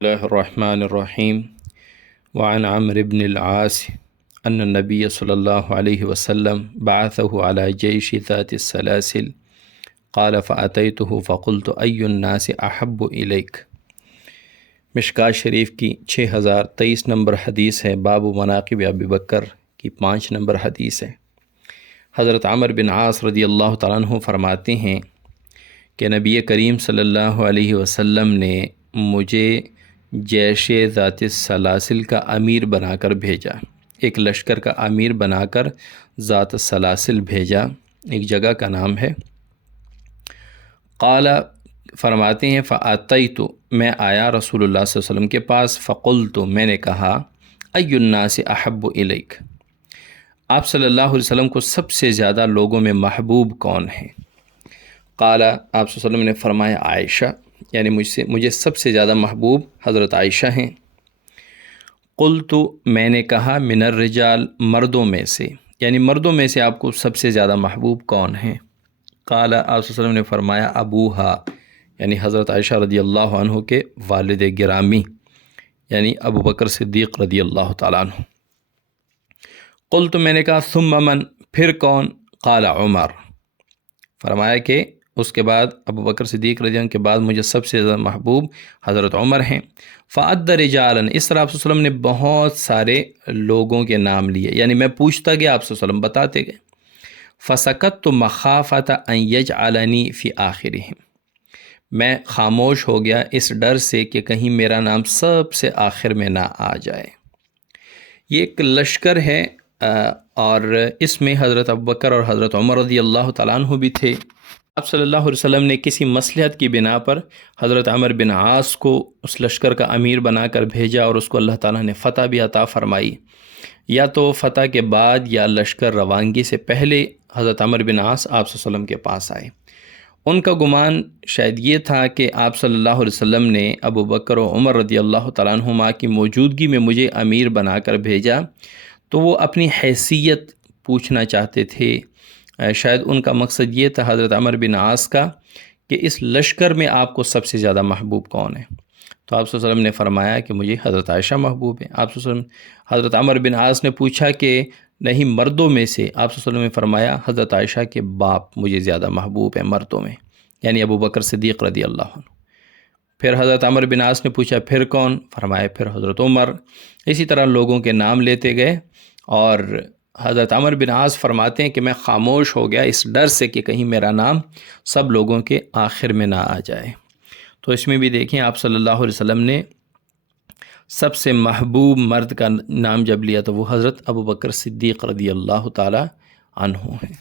الله الرحمن الرحيم وعن عمرو بن العاص أن النبي صلى الله عليه وسلم بعثه على جيش ذات السلاسل قال فأتيته فقلت أي الناس أحب إليك۔ مشکوٰۃ شریف کی 6023 نمبر حدیث ہے۔ باب مناقب ابی بکر کی 5 نمبر حدیث ہے۔ حضرت عمرو بن عاص رضی اللہ تعالیٰ عنہ فرماتے ہیں کہ نبی کریم صلی اللہ علیہ وسلم نے مجھے جیش ذات السلاسل کا امیر بنا کر بھیجا، ایک لشکر کا امیر بنا کر ذات السلاسل بھیجا، ایک جگہ کا نام ہے۔ قال فرماتے ہیں فاتیت، میں آیا رسول اللہ صلی اللہ علیہ وسلم کے پاس، فقلت، میں نے کہا، ای الناس احب الیک، آپ صلی اللہ علیہ وسلم کو سب سے زیادہ لوگوں میں محبوب کون ہیں؟ قال، آپ صلی اللہ علیہ وسلم نے فرمایا عائشہ، یعنی مجھے سب سے زیادہ محبوب حضرت عائشہ ہیں۔ قلت، میں نے کہا، من الرجال، مردوں میں سے، یعنی مردوں میں سے آپ کو سب سے زیادہ محبوب کون ہیں؟ قال، آپ صلی اللہ علیہ وسلم نے فرمایا ابوہا، یعنی حضرت عائشہ رضی اللہ عنہ کے والد گرامی، یعنی ابو بکر صدیق رضی اللہ تعالیٰ عنہ۔ قلت، میں نے کہا، ثم من، پھر کون؟ قال عمر، فرمایا کہ اس کے بعد ابو بکر صدیق رضی اللہ عنہ کے بعد مجھے سب سے زیادہ محبوب حضرت عمر ہیں۔ فعد رجالا، اس طرح آپ صلی اللہ علیہ وسلم نے بہت سارے لوگوں کے نام لیے، یعنی میں پوچھتا گیا، آپ صلی اللہ علیہ وسلم بتاتے گئے۔ فسکت مخافۃ ان یجعلنی فی آخرہم، میں خاموش ہو گیا اس ڈر سے کہ کہیں میرا نام سب سے آخر میں نہ آ جائے۔ یہ ایک لشکر ہے اور اس میں حضرت ابوبکر اور حضرت عمر رضی اللہ تعالیٰ عنہ بھی تھے۔ آپ صلی اللہ علیہ وسلم نے کسی مصلحت کی بنا پر حضرت عمرو بن عاص کو اس لشکر کا امیر بنا کر بھیجا اور اس کو اللہ تعالیٰ نے فتح بھی عطا فرمائی، یا تو فتح کے بعد یا لشکر روانگی سے پہلے حضرت عمرو بن عاص آپ صلی اللہ علیہ وسلم کے پاس آئے۔ ان کا گمان شاید یہ تھا کہ آپ صلی اللہ علیہ وسلم نے ابو بکر و عمر رضی اللہ تعالیٰ عنہما کی موجودگی میں مجھے امیر بنا کر بھیجا، تو وہ اپنی حیثیت پوچھنا چاہتے تھے۔ شاید ان کا مقصد یہ تھا حضرت عمرو بن عاص کا کہ اس لشکر میں آپ کو سب سے زیادہ محبوب کون ہے؟ تو آپ صلی اللہ علیہ وسلم نے فرمایا کہ مجھے حضرت عائشہ محبوب ہے۔ آپ صلی اللہ علیہ وسلم، حضرت عمرو بن عاص نے پوچھا کہ نہیں مردوں میں سے؟ آپ صلی اللہ علیہ وسلم نے فرمایا حضرت عائشہ کے باپ مجھے زیادہ محبوب ہیں مردوں میں، یعنی ابو بکر صدیق رضی اللہ عنہ۔ پھر حضرت عمرو بن عاص نے پوچھا پھر کون؟ فرمایا پھر حضرت عمر۔ اسی طرح لوگوں کے نام لیتے گئے اور حضرت عمرو بن عاص فرماتے ہیں کہ میں خاموش ہو گیا اس ڈر سے کہ کہیں میرا نام سب لوگوں کے آخر میں نہ آ جائے۔ تو اس میں بھی دیکھیں آپ صلی اللہ علیہ وسلم نے سب سے محبوب مرد کا نام جب لیا تو وہ حضرت ابو بکر صدیق رضی اللہ تعالی عنہ ہیں۔